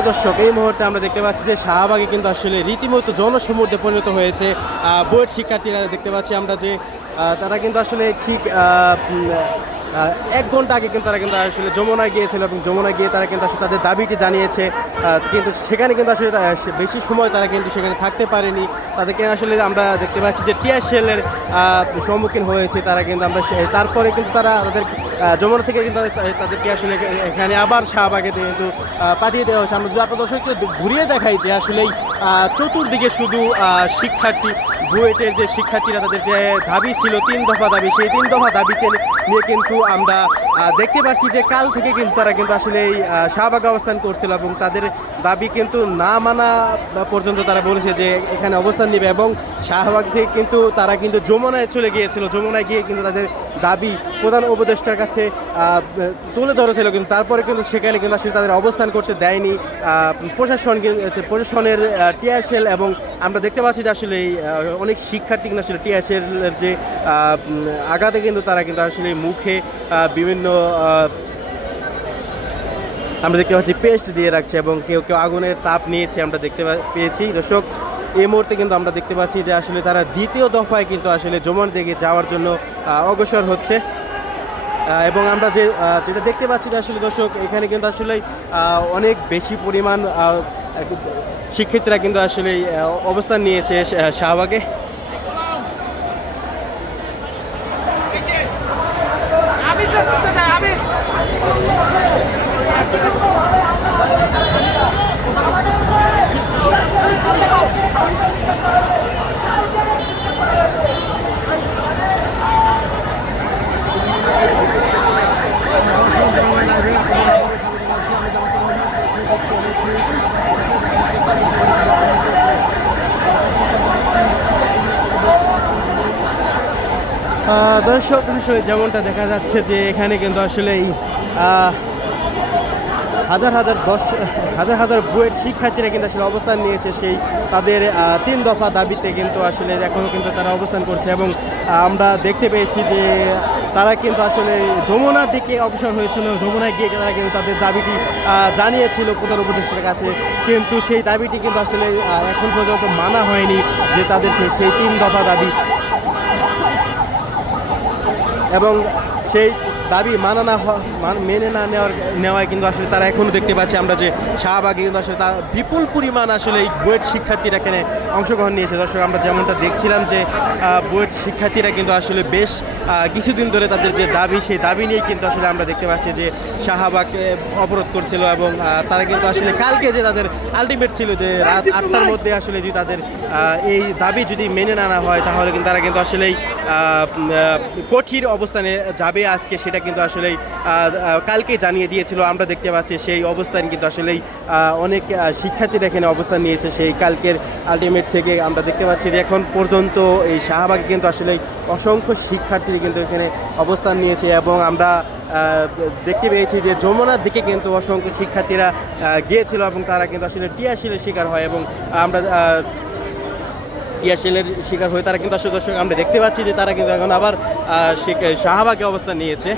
প্রিয় দর্শক, এই মুহূর্তে আমরা দেখতে পাচ্ছি যে শাহবাগে কিন্তু আসলে রীতিমতো জনসমুদ্রে পরিণত হয়েছে। বুয়েট শিক্ষার্থীরা দেখতে পাচ্ছি আমরা যে তারা কিন্তু আসলে ঠিক 1 ঘন্টা আগে কিন্তু তারা কিন্তু আসলে যমুনায় গিয়েছিল এবং যমুনায় গিয়ে তারা কিন্তু আসলে তাদের দাবিটি জানিয়েছে। কিন্তু সেখানে কিন্তু আসলে বেশি সময় তারা কিন্তু সেখানে থাকতে পারেনি। তাদেরকে আসলে আমরা দেখতে পাচ্ছি যে টিয়ার শেলের সম্মুখীন হয়েছে তারা, কিন্তু আমরা তারপরে কিন্তু তারা তাদের যমুনা থেকে কিন্তু তাদেরকে আসলে এখানে আবার শাহবাগে কিন্তু পাঠিয়ে দেওয়া হয়েছে। আমরা যদি আপনার দর্শককে ঘুরিয়ে দেখাই যে আসলেই চতুর্দিকে শুধু শিক্ষার্থী, বুয়েটের যে শিক্ষার্থীরা তাদের যে দাবি ছিল 3 দফা দাবি, সেই 3 দফা দাবিতে নিয়ে কিন্তু আমরা দেখতে পাচ্ছি যে কাল থেকে কিন্তু তারা কিন্তু আসলে এই শাহবাগে অবস্থান করছিল এবং তাদের দাবি কিন্তু না মানা পর্যন্ত তারা বলেছে যে এখানে অবস্থান নেবে। এবং শাহবাগ থেকে কিন্তু তারা কিন্তু যমুনায় চলে গিয়েছিল, যমুনায় গিয়ে কিন্তু তাদের দাবি প্রধান উপদেষ্টার কাছে তুলে ধরেছিল, কিন্তু তারপরে কিন্তু সেখানে কিন্তু আসলে তাদের অবস্থান করতে দেয়নি প্রশাসনের টিয়ার শেল। এবং আমরা দেখতে পাচ্ছি যে আসলে অনেক শিক্ষার্থী কিন্তু আসলে টিয়ার শেলের যে আঘাতে কিন্তু তারা কিন্তু আসলে মুখে বিভিন্ন আমরা দেখতে পাচ্ছি পেস্ট দিয়ে রাখছে এবং কেউ কেউ আগুনের তাপ নিয়েছে আমরা দেখতে পেয়েছি। দর্শক, এই মুহূর্তে কিন্তু আমরা দেখতে পাচ্ছি যে আসলে তারা দ্বিতীয় দফায় কিন্তু আসলে যমুনা দিকে যাওয়ার জন্য অগ্রসর হচ্ছে। এবং আমরা যেটা দেখতে পাচ্ছি যে আসলে দর্শক, এখানে কিন্তু আসলে অনেক বেশি পরিমাণ শিক্ষার্থীরা কিন্তু আসলে অবস্থান নিয়েছে শাহবাগে। দর্শক, আসলে যেমনটা দেখা যাচ্ছে যে এখানে কিন্তু আসলে হাজার হাজার বুয়েট শিক্ষার্থীরা কিন্তু আসলে অবস্থান নিয়েছে সেই তাদের 3 দফা দাবিতে, কিন্তু আসলে এখনও কিন্তু তারা অবস্থান করছে। এবং আমরা দেখতে পেয়েছি যে তারা কিন্তু আসলে যমুনার দিকে অগ্রসর হয়েছিল, যমুনায় গিয়ে তারা কিন্তু তাদের দাবিটি জানিয়েছিল প্রধান উপদেষ্টার কাছে, কিন্তু সেই দাবিটি কিন্তু আসলে এখন পর্যন্ত মানা হয়নি যে তাদের সেই 3 দফা দাবি। এবং সেই দাবি মেনে না নেওয়ায় কিন্তু আসলে তারা এখনও দেখতে পাচ্ছি আমরা যে শাহবাগে কিন্তু আসলে বিপুল পরিমাণ আসলে এই বুয়েট শিক্ষার্থীরা এখানে অংশগ্রহণ নিয়েছে। দর্শক, আমরা যেমনটা দেখছিলাম যে বুয়েট শিক্ষার্থীরা কিন্তু আসলে বেশ কিছুদিন ধরে তাদের যে দাবি, সেই দাবি নিয়ে কিন্তু আসলে আমরা দেখতে পাচ্ছি যে শাহবাগে অবরোধ করছিল। এবং তারা কিন্তু আসলে কালকে যে তাদের আলটিমেট ছিল যে রাত 8টার মধ্যে আসলে যদি তাদের এই দাবি যদি মেনে না হয় তাহলে কিন্তু তারা কিন্তু আসলেই কঠিন অবস্থানে যাবে আজকে, সেটা কিন্তু আসলেই কালকে জানিয়ে দিয়েছিল। আমরা দেখতে পাচ্ছি সেই অবস্থান কিন্তু আসলেই অনেক শিক্ষার্থীরা এখানে অবস্থান নিয়েছে সেই কালকের আলটিমেট থেকে। আমরা দেখতে পাচ্ছি যে এখন পর্যন্ত এই শাহবাগে কিন্তু আসলে অসংখ্য শিক্ষার্থী কিন্তু এখানে অবস্থান নিয়েছে। এবং আমরা দেখতে পেয়েছি যে যমুনার দিকে কিন্তু অসংখ্য শিক্ষার্থীরা গিয়েছিল এবং তারা কিন্তু আসলে টিয়ার শেলের শিকার হয়। এবং আমরা টিয়ার শেলের শিকার হয়ে তারা কিন্তু আসলে দর্শক আমরা দেখতে পাচ্ছি যে তারা কিন্তু এখন আবার শাহবাগে অবস্থান নিয়েছে।